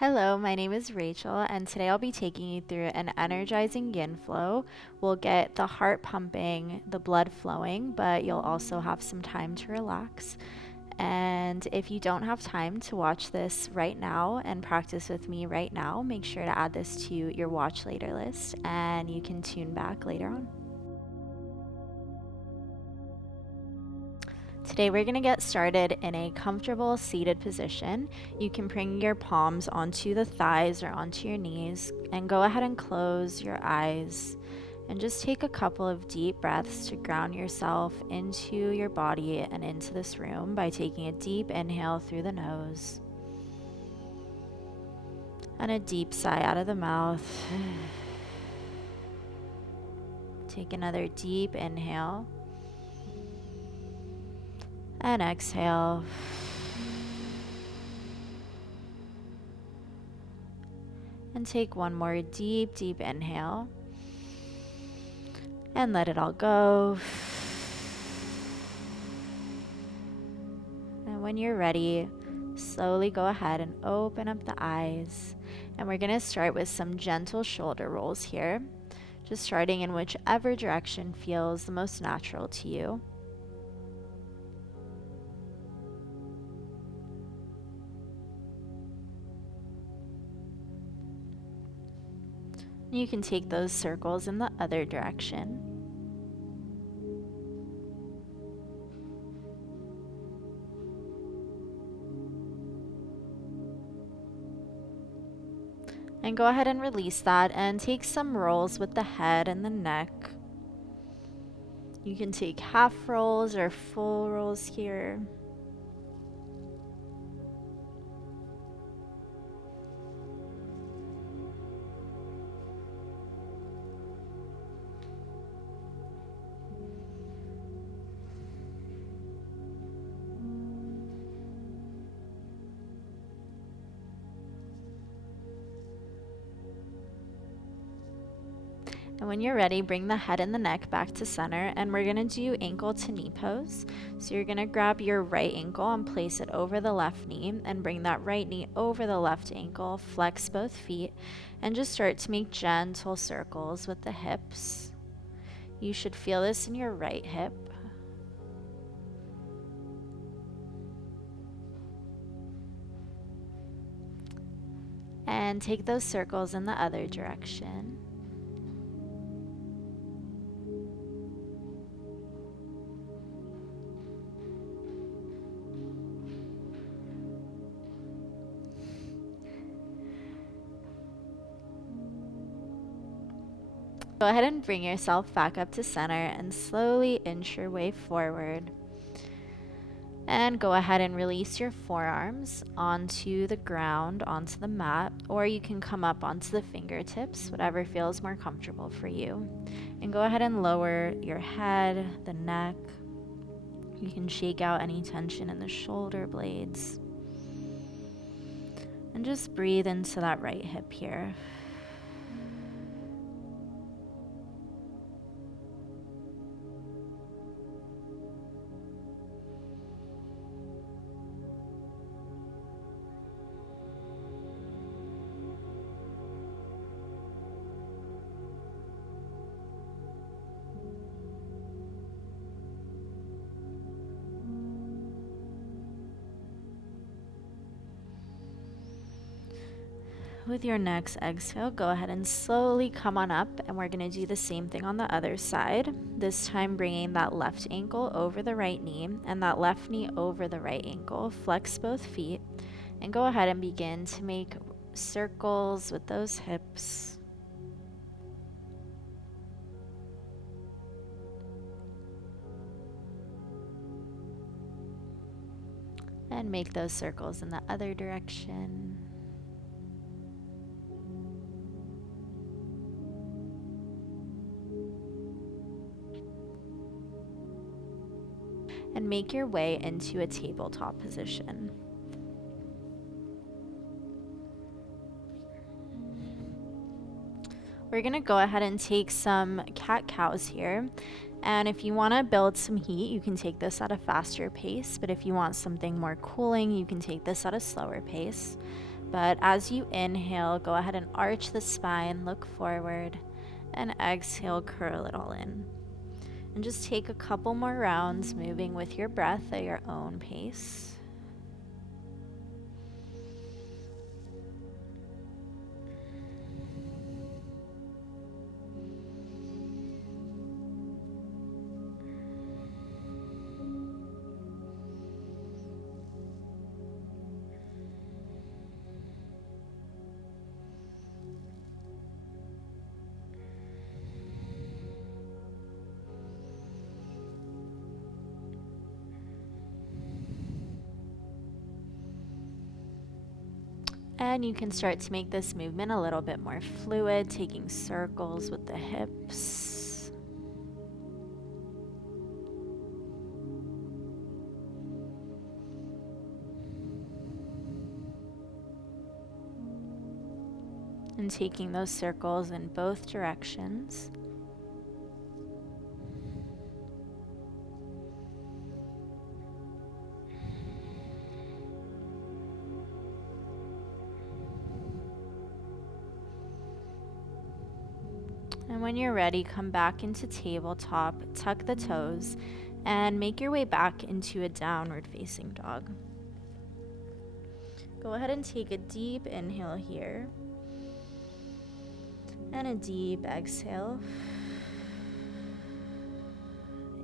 Hello, my name is Rachel, and today I'll be taking you through an energizing yin flow. We'll get the heart pumping, the blood flowing, but you'll also have some time to relax. And if you don't have time to watch this right now and practice with me right now, make sure to add this to your watch later list and you can tune back later on. Today we're going to get started in a comfortable seated position. You can bring your palms onto the thighs or onto your knees and go ahead and close your eyes and just take a couple of deep breaths to ground yourself into your body and into this room by taking a deep inhale through the nose and a deep sigh out of the mouth. Take another deep inhale. And exhale. And take one more deep, deep inhale. And let it all go. And when you're ready, slowly go ahead and open up the eyes. And we're going to start with some gentle shoulder rolls here. Just starting in whichever direction feels the most natural to you. You can take those circles in the other direction. And go ahead and release that and take some rolls with the head and the neck. You can take half rolls or full rolls here. And when you're ready, bring the head and the neck back to center, and we're gonna do ankle to knee pose. So you're gonna grab your right ankle and place it over the left knee, and bring that right knee over the left ankle, flex both feet, and just start to make gentle circles with the hips. You should feel this in your right hip. And take those circles in the other direction. Go ahead and bring yourself back up to center and slowly inch your way forward. And go ahead and release your forearms onto the ground, onto the mat, or you can come up onto the fingertips, whatever feels more comfortable for you. And go ahead and lower your head, the neck. You can shake out any tension in the shoulder blades. And just breathe into that right hip here. With your next exhale, go ahead and slowly come on up, and we're going to do the same thing on the other side. This time bringing that left ankle over the right knee and that left knee over the right ankle. Flex both feet and go ahead and begin to make circles with those hips. And make those circles in the other direction. And make your way into a tabletop position. We're gonna go ahead and take some cat-cows here. And if you wanna build some heat, you can take this at a faster pace, but if you want something more cooling, you can take this at a slower pace. But as you inhale, go ahead and arch the spine, look forward, and exhale, curl it all in. And just take a couple more rounds, moving with your breath at your own pace. And you can start to make this movement a little bit more fluid, taking circles with the hips. And taking those circles in both directions. And when you're ready, come back into tabletop, tuck the toes, and make your way back into a downward facing dog. Go ahead and take a deep inhale here, and a deep exhale.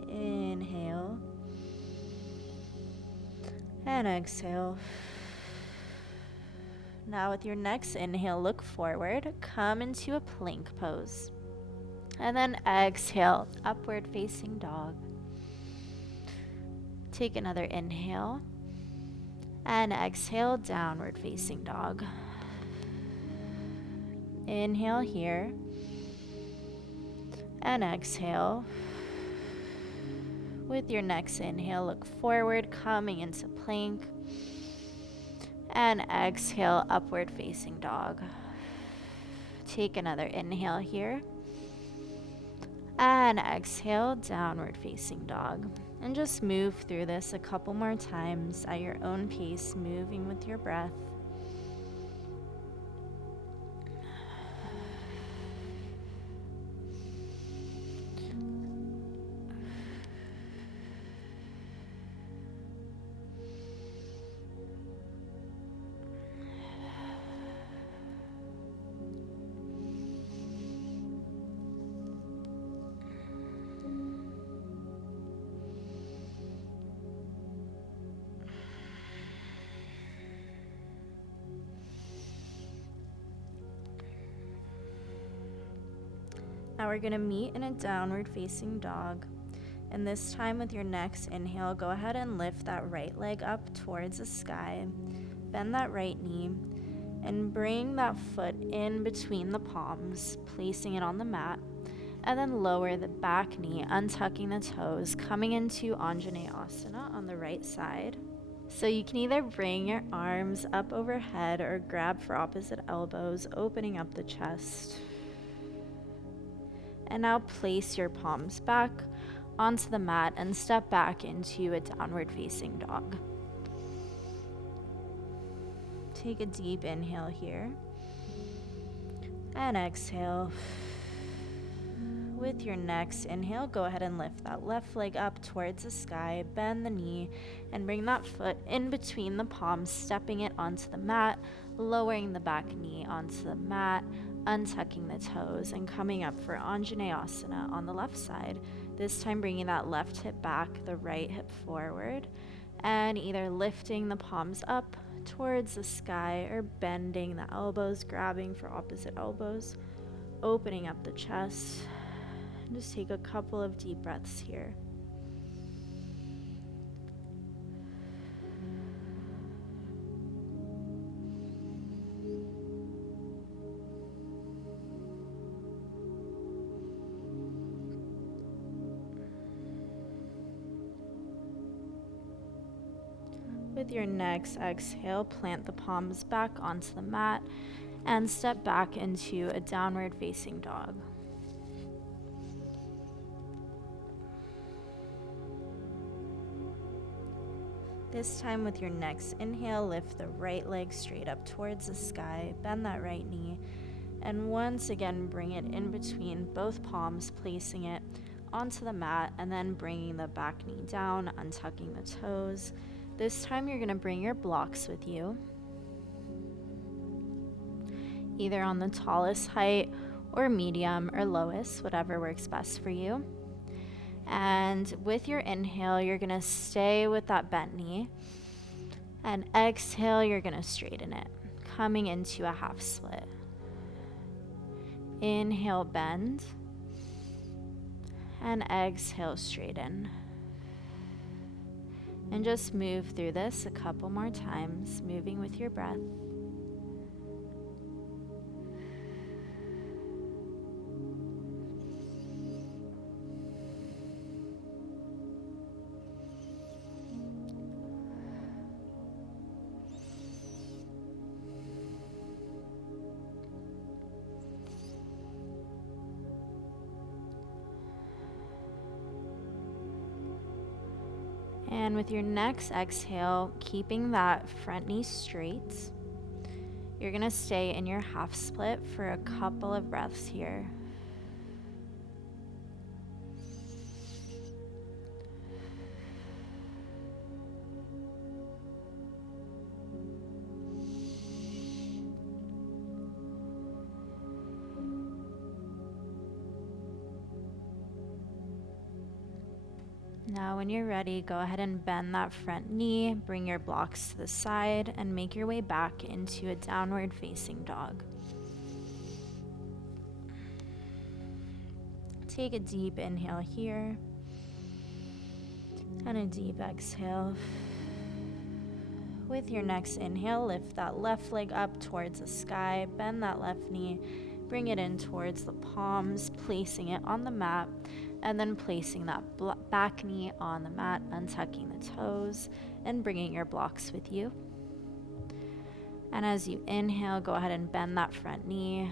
Inhale, and exhale. Now with your next inhale, look forward, come into a plank pose. And then exhale, upward facing dog. Take another inhale. And exhale, downward facing dog. Inhale here. And exhale. With your next inhale, look forward, coming into plank. And exhale, upward facing dog. Take another inhale here. And exhale, downward facing dog. And just move through this a couple more times at your own pace, moving with your breath. Now we're going to meet in a downward facing dog. And this time with your next inhale, go ahead and lift that right leg up towards the sky. Bend that right knee and bring that foot in between the palms, placing it on the mat. And then lower the back knee, untucking the toes, coming into Anjaneyasana on the right side. So you can either bring your arms up overhead or grab for opposite elbows, opening up the chest. And now place your palms back onto the mat and step back into a downward facing dog. Take a deep inhale here. And exhale. With your next inhale, go ahead and lift that left leg up towards the sky, bend the knee, and bring that foot in between the palms, stepping it onto the mat, lowering the back knee onto the mat, untucking the toes, and coming up for Anjaneyasana on the left side. This time bringing that left hip back, the right hip forward, and either lifting the palms up towards the sky or bending the elbows, grabbing for opposite elbows, opening up the chest. Just take a couple of deep breaths here. With your next exhale, plant the palms back onto the mat and step back into a downward facing dog. This time with your next inhale, lift the right leg straight up towards the sky, bend that right knee, and once again bring it in between both palms, placing it onto the mat, and then bringing the back knee down, untucking the toes. This time you're going to bring your blocks with you, either on the tallest height or medium or lowest, whatever works best for you. And with your inhale, you're going to stay with that bent knee. And exhale, you're going to straighten it, coming into a half split. Inhale, bend. And exhale, straighten. And just move through this a couple more times, moving with your breath. And with your next exhale, keeping that front knee straight, you're going to stay in your half split for a couple of breaths here. Now when you're ready, go ahead and bend that front knee, bring your blocks to the side, and make your way back into a downward facing dog. Take a deep inhale here, and a deep exhale. With your next inhale, lift that left leg up towards the sky, bend that left knee, bring it in towards the palms, placing it on the mat, and then placing that back knee on the mat, untucking the toes, and bringing your blocks with you. And as you inhale, go ahead and bend that front knee,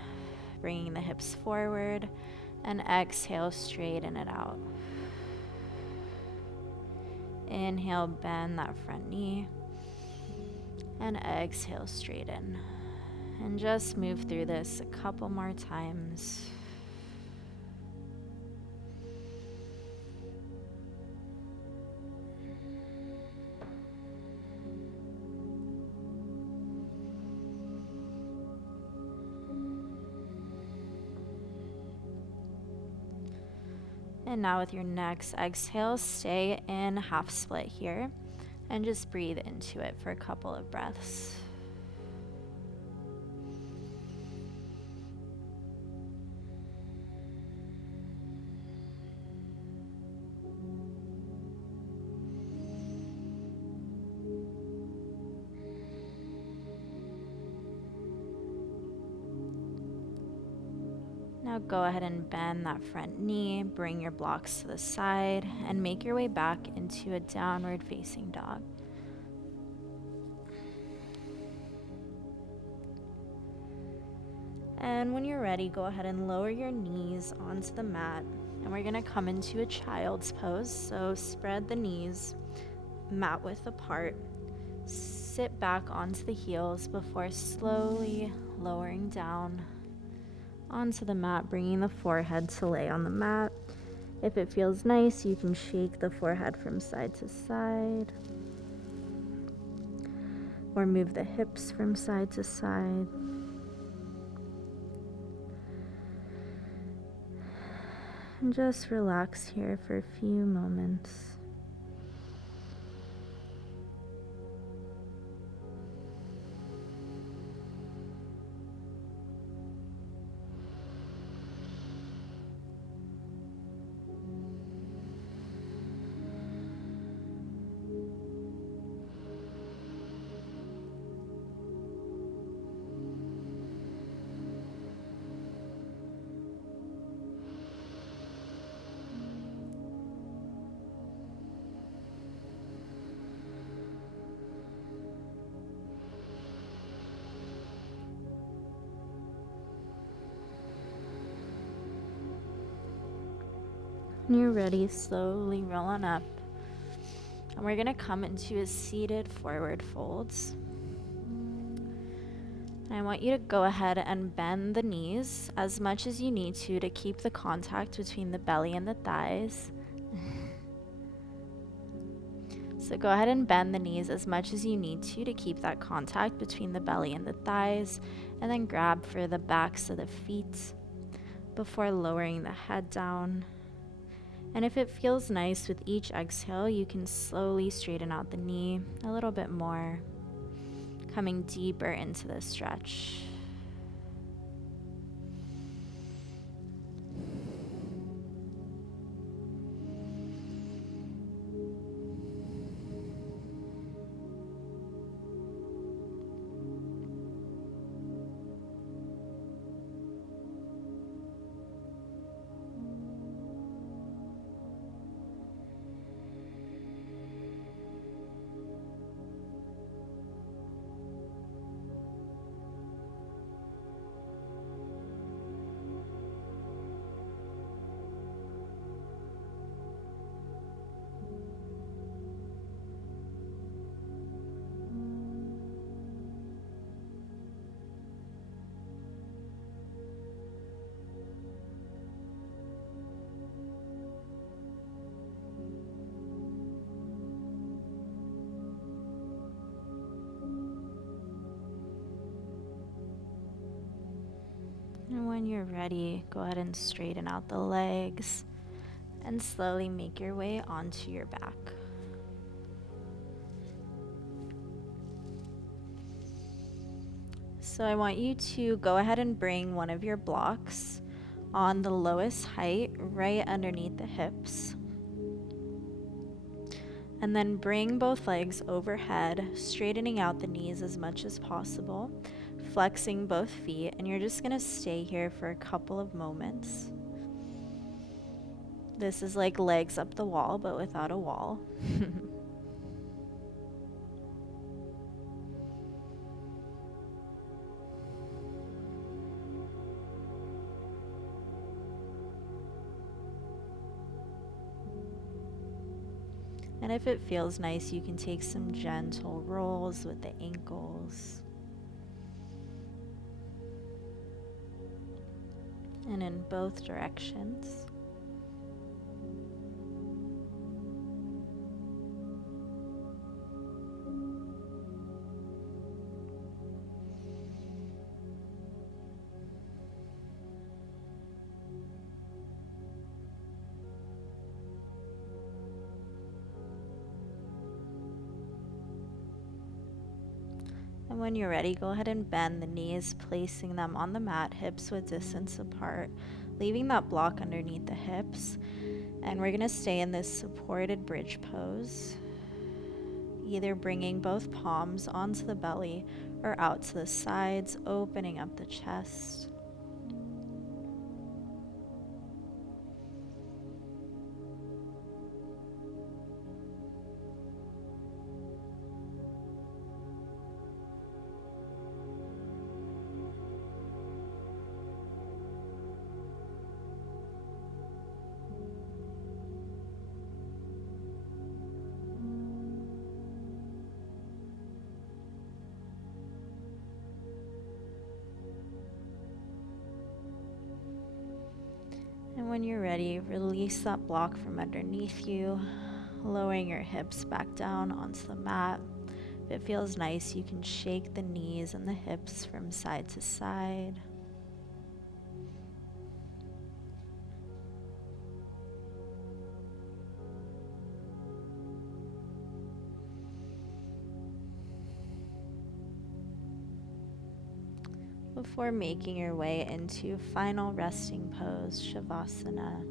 bringing the hips forward, and exhale, straighten it out. Inhale, bend that front knee, and exhale, straighten. And just move through this a couple more times. And now with your next exhale, stay in half split here and just breathe into it for a couple of breaths. Now go ahead and bend that front knee, bring your blocks to the side, and make your way back into a downward facing dog. And when you're ready, go ahead and lower your knees onto the mat, and we're gonna come into a child's pose. So spread the knees, mat width apart, sit back onto the heels before slowly lowering down onto the mat, bringing the forehead to lay on the mat. If it feels nice, you can shake the forehead from side to side, or move the hips from side to side. And just relax here for a few moments. When you're ready, slowly roll on up And we're going to come into a seated forward folds. And I want you to go ahead and bend the knees as much as you need to keep the contact between the belly and the thighs. So go ahead and bend the knees as much as you need to keep that contact between the belly and the thighs, and then grab for the backs of the feet before lowering the head down. And if it feels nice with each exhale, you can slowly straighten out the knee a little bit more, coming deeper into the stretch. And when you're ready, go ahead and straighten out the legs and slowly make your way onto your back. So I want you to go ahead and bring one of your blocks on the lowest height right underneath the hips. And then bring both legs overhead, straightening out the knees as much as possible, flexing both feet, and you're just going to stay here for a couple of moments. This is like legs up the wall, but without a wall. And if it feels nice, you can take some gentle rolls with the ankles. And in both directions. And when you're ready, go ahead and bend the knees, placing them on the mat, hips width distance apart, leaving that block underneath the hips. And we're going to stay in this supported bridge pose, either bringing both palms onto the belly or out to the sides, opening up the chest. And when you're ready, release that block from underneath you, lowering your hips back down onto the mat. If it feels nice, you can shake the knees and the hips from side to side. Before making your way into final resting pose, Shavasana.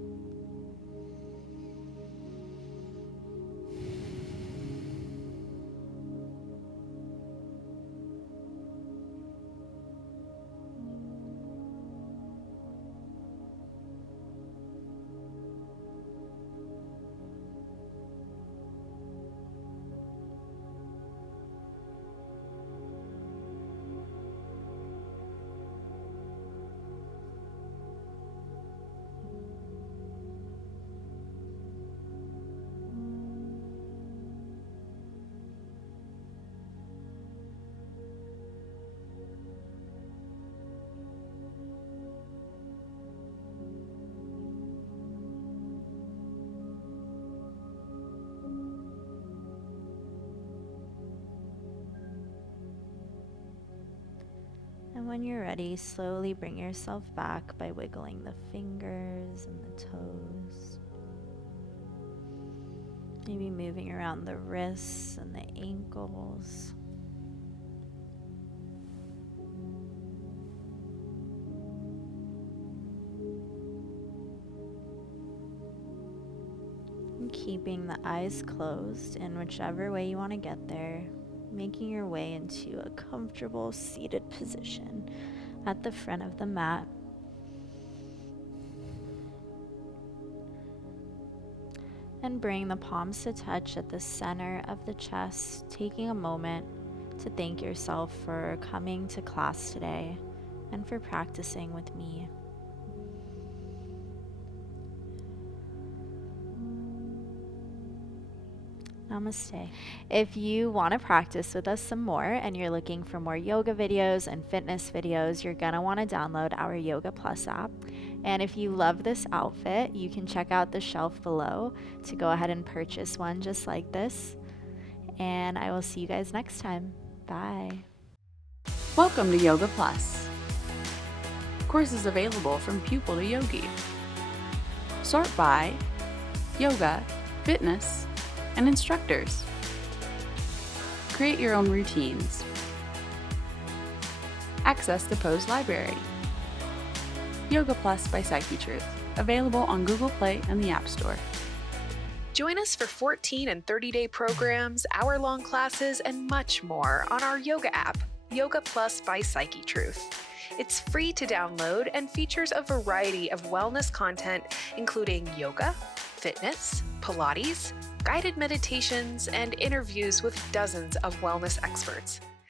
when you're ready, slowly bring yourself back by wiggling the fingers and the toes. Maybe moving around the wrists and the ankles. And keeping the eyes closed in whichever way you want to get there, making your way into a comfortable seated position at the front of the mat. And bring the palms to touch at the center of the chest, taking a moment to thank yourself for coming to class today and for practicing with me. Namaste. If you want to practice with us some more and you're looking for more yoga videos and fitness videos, you're going to want to download our Yoga Plus app. And if you love this outfit, you can check out the shelf below to go ahead and purchase one just like this. And I will see you guys next time. Bye. Welcome to Yoga Plus. Courses available from pupil to yogi. Sort by yoga, fitness, and instructors. Create your own routines. Access the pose library. Yoga Plus by Psyche Truth, available on Google Play and the App Store. Join us for 14 and 30-day programs, hour-long classes, and much more on our yoga app, Yoga Plus by Psyche Truth. It's free to download and features a variety of wellness content, including yoga, fitness, Pilates, guided meditations, and interviews with dozens of wellness experts.